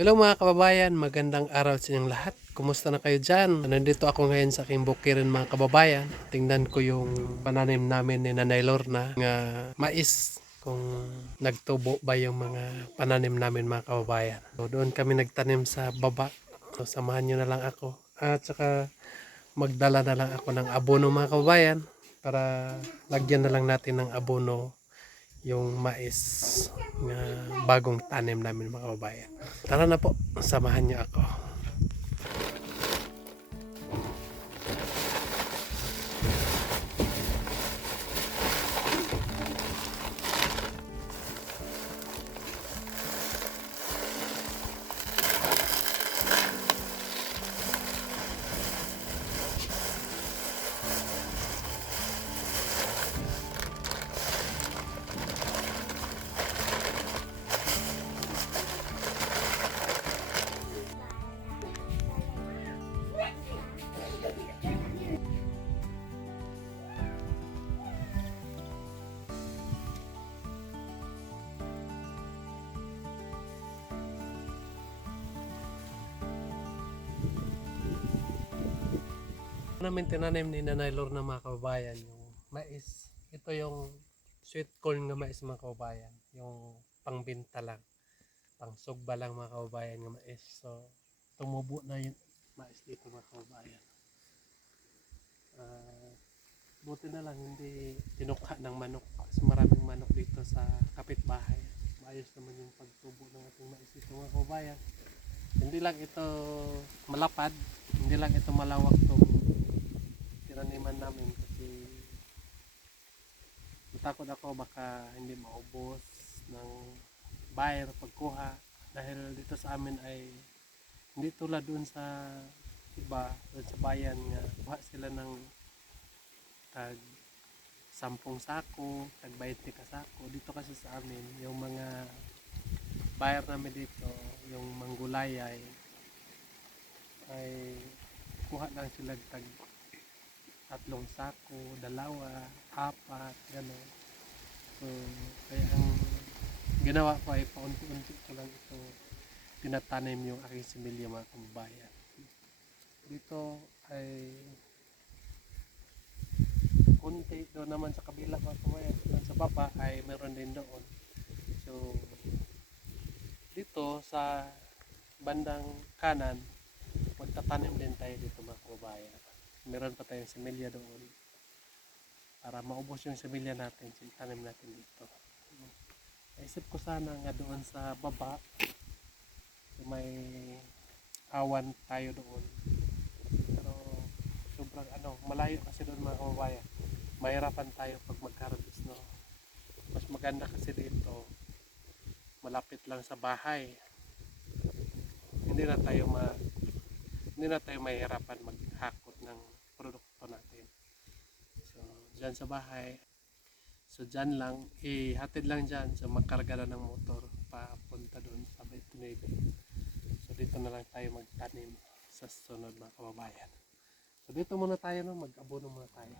Hello mga kababayan, magandang araw sa inyong lahat. Kumusta na kayo dyan? Nandito ako ngayon sa aking bukirin mga kababayan. Tingnan ko yung pananim namin ni Nanay Lorna nga mais. Kung nagtubo ba yung mga pananim namin mga kababayan. So, doon kami nagtanim sa baba. So, samahan nyo na lang ako. At saka magdala na lang ako ng abono mga kababayan para lagyan na lang natin ng abono yung mais na bagong tanim namin mga kababayan. Tara na po, samahan niyo ako. Namin tinanim ni Nanay Lorna mga kababayan yung mais. Ito yung sweet corn nga mais mga kababayan. Yung pangbinta lang, pang sugba lang mga kababayan nga mais. So tumubo na yung mais dito mga kababayan. Uh, Buti na lang hindi tinukha ng manok kasi maraming manok dito sa kapitbahay. Maayos naman yung pagtubo ng ating mais dito mga kababayan. Hindi lang ito malapad, hindi lang ito malawak tong tinaniman namin kasi natakot ako baka hindi maubos ng buyer pagkuha dahil dito sa amin ay hindi tulad dun sa iba, dun sa bayan nga kuha sila ng tag 10 sako, tag 20 ka sako. Dito kasi sa amin yung mga buyer namin dito, yung manggulay ay kuha lang sila tag 3 sako, 2, 4, gano'n. So, kaya ang ginawa ko ay paunti-unti ko lang ito tinatanim yung aking similya mga kababayan. Dito ay kunti, doon naman sa kabila mga kababayan. Doon sa baba ay meron din doon. So, dito sa bandang kanan, magtatanim din tayo dito mga kababayan. Meron pa tayong similya doon para maubos yung similya natin, tanim natin dito. Naisip ko sana nga doon sa baba may awan tayo doon, pero sobrang malayo kasi doon mga kababayan, mahirapan tayo pag mag-harvest, no? Mas maganda kasi dito malapit lang sa bahay, hindi na tayo mahirapan maghakot ng produkto natin. So dyan sa bahay, so dyan lang, ihatid lang dyan, so magkarga na ng motor papunta doon sa 29. So dito na lang tayo magtanim sa sunod mga kababayan. So dito muna tayo, no? Mag-abono muna tayo.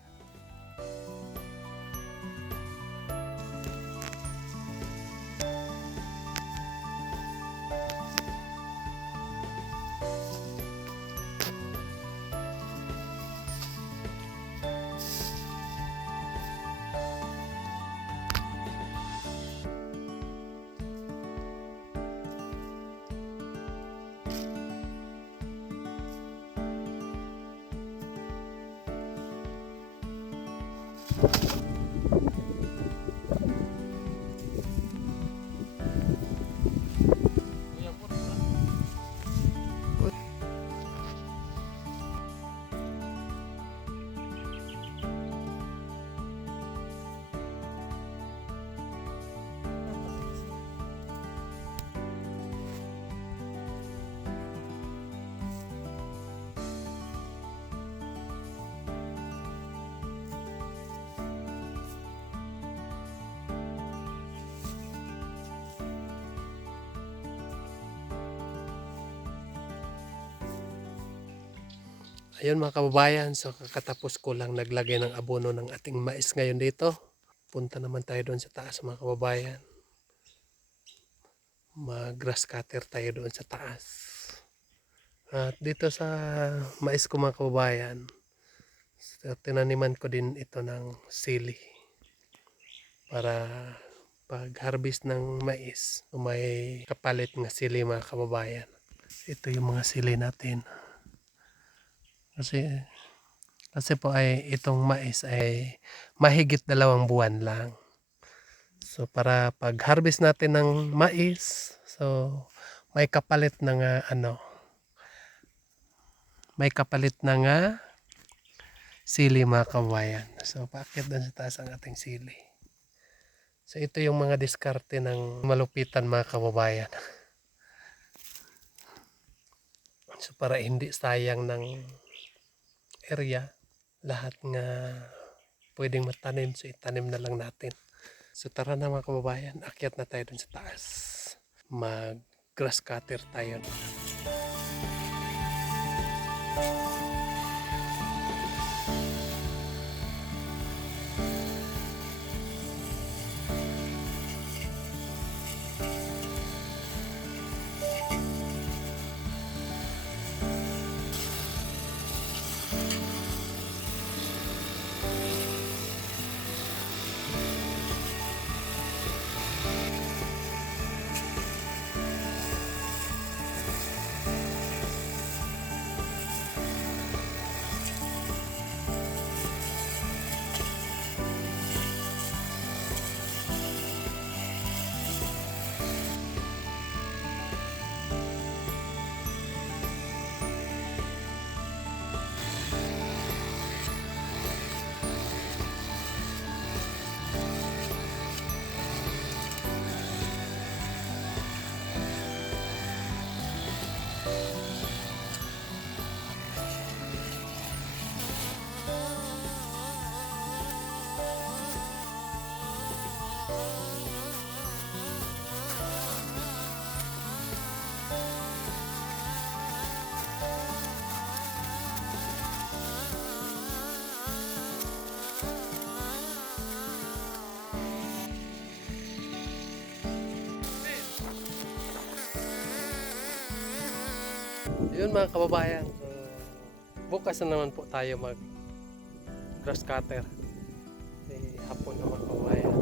Ayun mga kababayan, so kakatapos ko lang naglagay ng abono ng ating mais ngayon dito. Punta naman tayo doon sa taas mga kababayan. mag-grass cutter tayo doon sa taas. At dito sa mais ko mga kababayan, so, tinaniman ko din ito ng sili para pag harvest ng mais may kapalit nga sili mga kababayan. Ito yung mga sili natin. Kasi po ay itong mais ay mahigit 2 buwan lang. So para pag harvest natin ng mais, so may kapalit na nga may kapalit na nga sili mga kababayan. So paakyat doon sa taas ang ating sili. So ito yung mga diskarte ng malupitan mga kababayan. So para hindi sayang ng area, lahat nga pwedeng matanim, so itanim na lang natin. So tara na mga kababayan, akyat na tayo dun sa taas. Mag grass cutter tayo. Yun mga kababayan, so, bukas na naman po tayo mag grass cutter. Hapon na mga kababayan.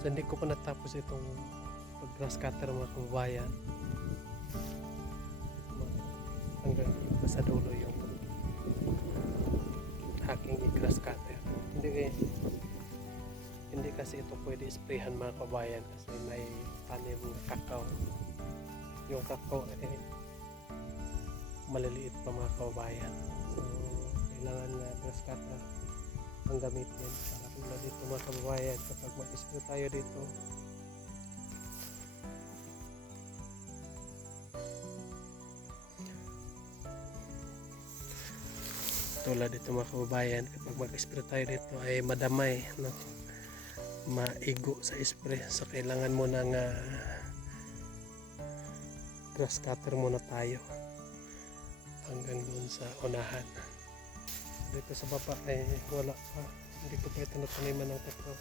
So hindi ko pa natapos itong pag grass cutter mga kababayan. Hanggang dito sa dulo yung aking grass cutter. Hindi kasi ito pwede sprayhan mga kababayan kasi may tanim kakao. Yung kakao ay maliliit pa mga kababayan. So kailangan na grass cutter ang gamitin para tulad dito mga kababayan kapag mag-spray tayo dito. Tulad dito mga kababayan, kapag mag-spray tayo dito ay madamay, no? Maigo sa spray. So kailangan mo ng grass cutter muna tayo hanggang doon sa unahan. Dito sa baba ay wala pa, hindi ko pa ito nataniman ng kakao.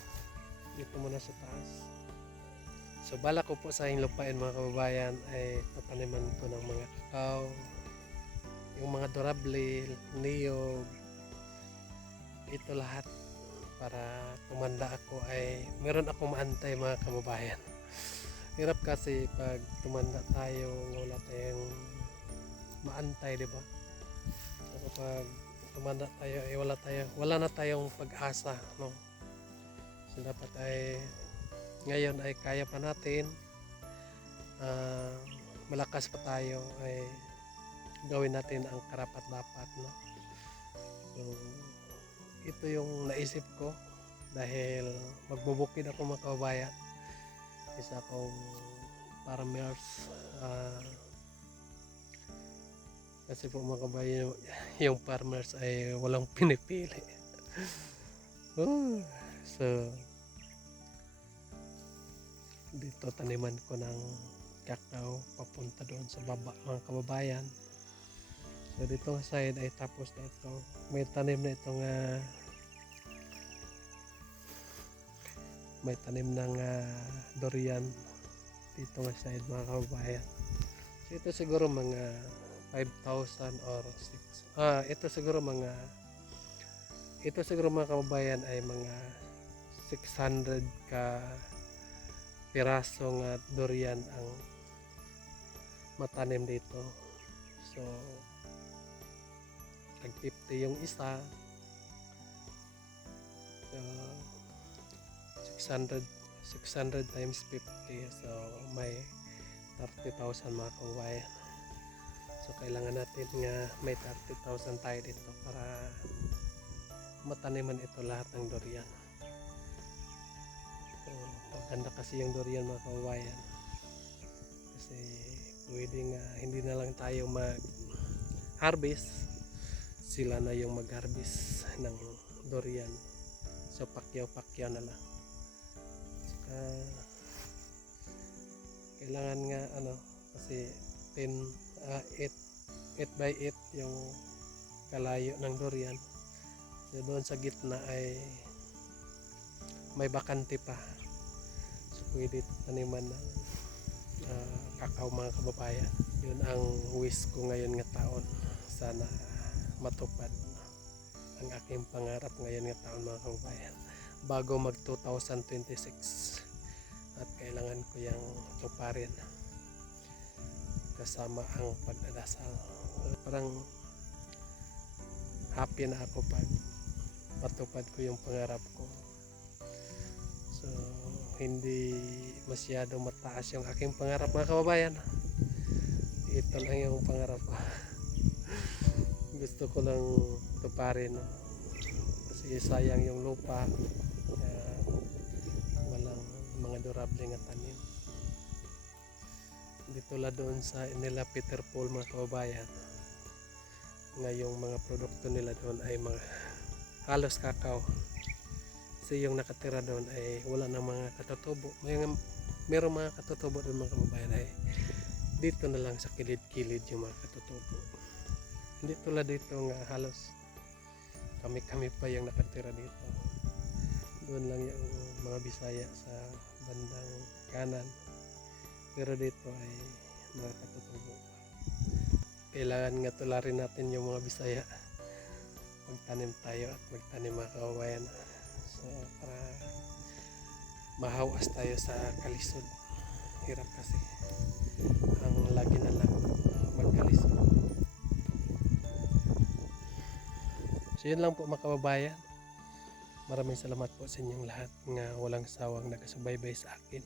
Dito muna sa taas. So bala ko po sa aking lupain mga kababayan ay tataniman ko ng mga kakao, yung mga durable, niyog, ito lahat para tumanda ako ay meron akong maantay mga kababayan. Hirap kasi pag tumanda tayo wala tayong maantay, di ba? So kapag tumanda tayo ay wala na tayong pag-asa, no? So dapat ay ngayon ay kaya pa natin, malakas pa tayo, ay gawin natin ang karapat dapat, no? So ito yung naisip ko dahil magbubukid ako mga kababayan. Isa akong farmers, kasi po mga kababayan yung farmers ay walang pinipili. So dito taniman ko ng kakao papunta doon sa baba mga kababayan. So dito side ay tapos na ito, may tanim na itong may tanim ng durian dito nga side mga kababayan. So ito siguro mga 5,000 or 6. Ito siguro mga kababayan ay mga 600 ka pirasong durian ang matanim dito. So tag 50 yung isa. So 600 times 50, so may 30,000 mga kababayan. So kailangan natin nga may 30,000 tayo dito para mataniman ito lahat ng durian. So maganda kasi yung durian mga kababayan, kasi pwedeng hindi na lang tayo mag harvest, sila na yung mag harvest ng durian. So pakyaw na lang. Kailangan nga kasi 8 by 8 yung kalayo ng durian. So doon sa gitna ay may bakante pa, so pwede taniman ng kakao mga kababayan. Yun ang wish ko ngayon nga taon, sana matupad ang aking pangarap ngayon nga taon mga kababayan, bago mag 2026. At kailangan ko yung tuparin kasama ang pagdadasal. Parang happy na ako pag matupad ko yung pangarap ko. So hindi masyado mataas yung aking pangarap mga kababayan. Ito lang yung pangarap ko. Gusto ko lang tuparin, kasi sayang yung lupa, walang mga durable nga tanim. Dito la doon sa nila Peter Paul mga kababayan, ngayong mga produkto nila doon ay mga halos kakao. Kasi yung nakatira doon ay wala na mga katutubo. Merong mga katutubo doon mga kababayan, ay dito na lang sa kilid-kilid yung mga katutubo. Hindi tulad dito nga halos kami pa yung nakatira dito. Doon lang yung mga Bisaya sa bandang kanan, pero dito ay mga katutubo. Kailangan nga tularin natin yung mga Bisaya, magtanim tayo at magtanim mga kababayan, so para mahawas tayo sa kalisod. Hirap kasi ang lagi na lang magkalisod. So yun lang po mga kababayan. Maraming salamat po sa inyong lahat nga walang sawang nagasubaybay sa akin.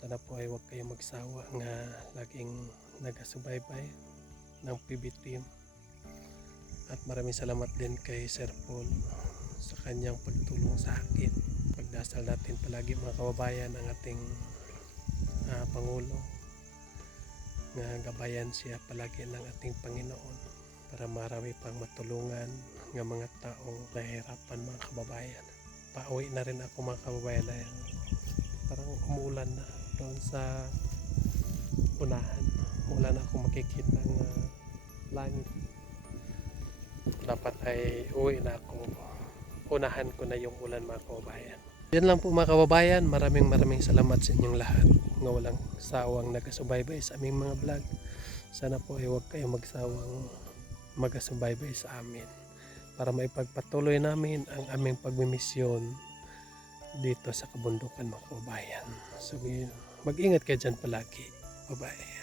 Sana po ay huwag kayong magsawa nga laging nagasubaybay ng PB team. At maraming salamat din kay Sir Paul sa kanyang pagtulong sa akin. Pagdasal natin palagi mga kababayan ang ating Pangulo, nga gabayan siya palagi ng ating Panginoon para marami pang matulungan ng mga taong nahihirapan mga kababayan. Pauwi na rin ako mga kababayan, na parang umuulan na doon sa unahan. Wala na ako makikita ng langit. Dapat ay uwi na ako. Unahan ko na yung ulan mga kababayan. Yan lang po mga kababayan. Maraming salamat sa inyong lahat nga walang sawang nagasubaybay sa aming mga vlog. Sana po ay huwag kayong magsawang magasubaybay sa amin para maipagpatuloy namin ang aming pagmimisyon dito sa kabundukan mga kababayan. So mag-ingat kayo dyan palagi. Bye bye.